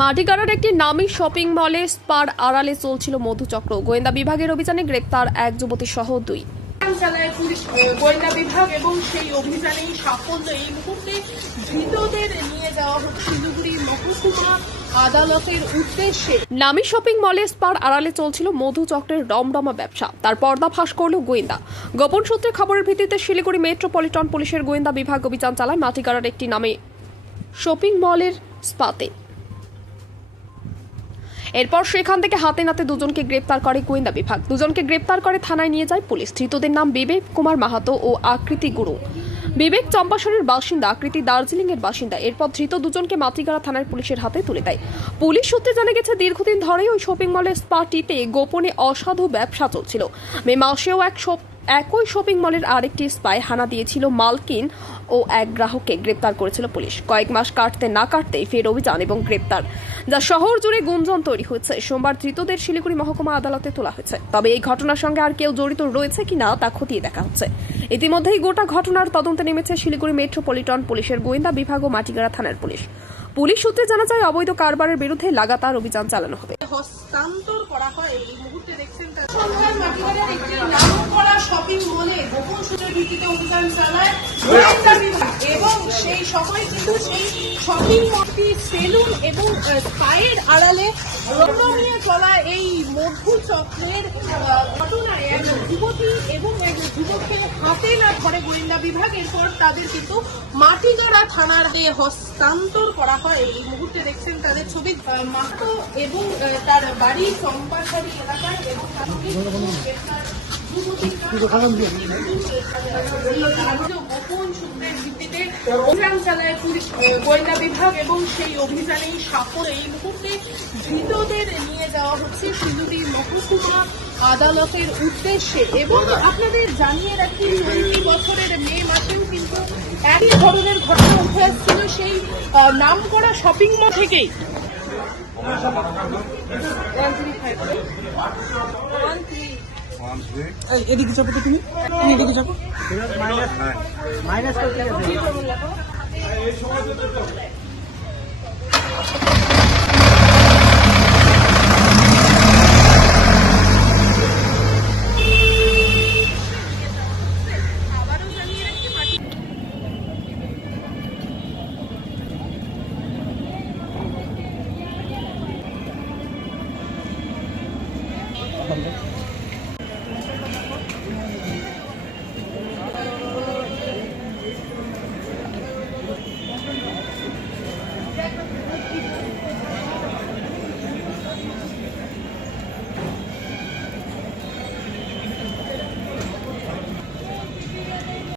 মাটিগাড়ার একটি নামী শপিং মলে স্পার আড়ালে চলছিল মধুচক্র। গোয়েন্দা বিভাগের অভিযানে গ্রেপ্তার এক যুবতী সহ দুই। অভিযান পুলিশ গোয়েন্দা বিভাগ এবং সেই অভিযানেই সাফল্য এই মুহূর্তে ধৃতদের নিয়ে যাওয়া হচ্ছে শিলিগুড়ি মহকুমা আদালতের উদ্দেশ্যে। নামী শপিং মলে স্পার আড়ালে চলছিল মধুচক্রের রমরমা ব্যবসা। তার পর্দা ফাঁস করল গোয়েন্দা। গোপন সূত্রে খবরের ভিত্তিতে শিলিগুড়ি মেট্রোপলিটন পুলিশের গোয়েন্দা বিভাগ অভিযান চালায় মাটিগাড়ার একটি নামে শপিং মলের স্পাতে। এরপর সেখান থেকে হাতে নাতে দুজনকে গ্রেপ্তার করে গোয়েন্দা বিভাগ। দুজনকে গ্রেপ্তার করে থানায় নিয়ে যায় পুলিশ। ধৃতদের নাম বিবেক কুমার মাহাতো ও আকৃতি গুরু। বিবেক চম্পাসরের বাসিন্দা, আকৃতি দার্জিলিং এর বাসিন্দা। এরপর ধৃত দুজনকে মাতিগাড়া থানার পুলিশের হাতে তুলে দেয়। পুলিশ সূত্রে জানা গেছে, দীর্ঘদিন ধরেই ওই শপিং মলের স্পাটিতে গোপনে অসাধু ব্যবসা চলছিল। মে মাসেও এক একই শপিং মলের আরেকটি স্পাই হানা দিয়েছিল মালকিন ও এক গ্রাহককে গ্রেপ্তার করেছিল পুলিশ। কয়েক মাস কাটতে না কাটতেই ফের অভিযান এবং গ্রেপ্তার। যা শহর জুড়ে গুঞ্জন তৈরি হয়েছে। সোমবার ধৃতদের শিলিগুড়ি মহকুমা আদালতে তোলা হয়েছে। তবে এই ঘটনার সঙ্গে আর কেউ জড়িত রয়েছে কিনা তা খতিয়ে দেখা হচ্ছে। ইতিমধ্যেই গোটা ঘটনার তদন্তে নেমেছে শিলিগুড়ি মেট্রোপলিটন পুলিশের গোয়েন্দা বিভাগ ও মাটিগাড়া থানার পুলিশ। পুলিশ সূত্রে জানা যায় অবৈধ কারবারের বিরুদ্ধে লাগাতার অভিযান চালানো হবে। হস্তান্তর করা হয় এই মুহূর্তে দেখছেন শপিং মলে গোপন ভিত্তিতে অভিযান চালায়। এবং সেই সময় কিন্তু সেই শপিং মলটি সেলুন এবং আহ, আড়ালে চলা এই মধু চক্রের আহ, ঘটনায় এক যুবতী এবং এক যুবককে হাতে না ধরে গোয়েন্দা বিভাগ এরপর তাদের কিন্তু মাটিগাড়া থানার দিয়ে হস্তান্তর করা হয়। এই মুহূর্তে দেখছেন তাদের ছবি মাহাতো এবং তার বাড়ি চম্পাশাড়ি এলাকায় এবং ভিত্তিতে অভিযান বিভাগ এবং সেই এই মুহূর্তে ধৃতদের নিয়ে যাওয়া হচ্ছে আদালতের উদ্দেশ্যে। এবং আপনাদের জানিয়ে রাখি চলতি বছরের মে মাসেও কিন্তু একই ধরনের ঘটনা উঠে আসছিল সেই আহ, নামকরা শপিং মল থেকেই। এদিকে চাপো তো তুমি? তুমি এদিকে চাপো মাইনাস করব লেখো?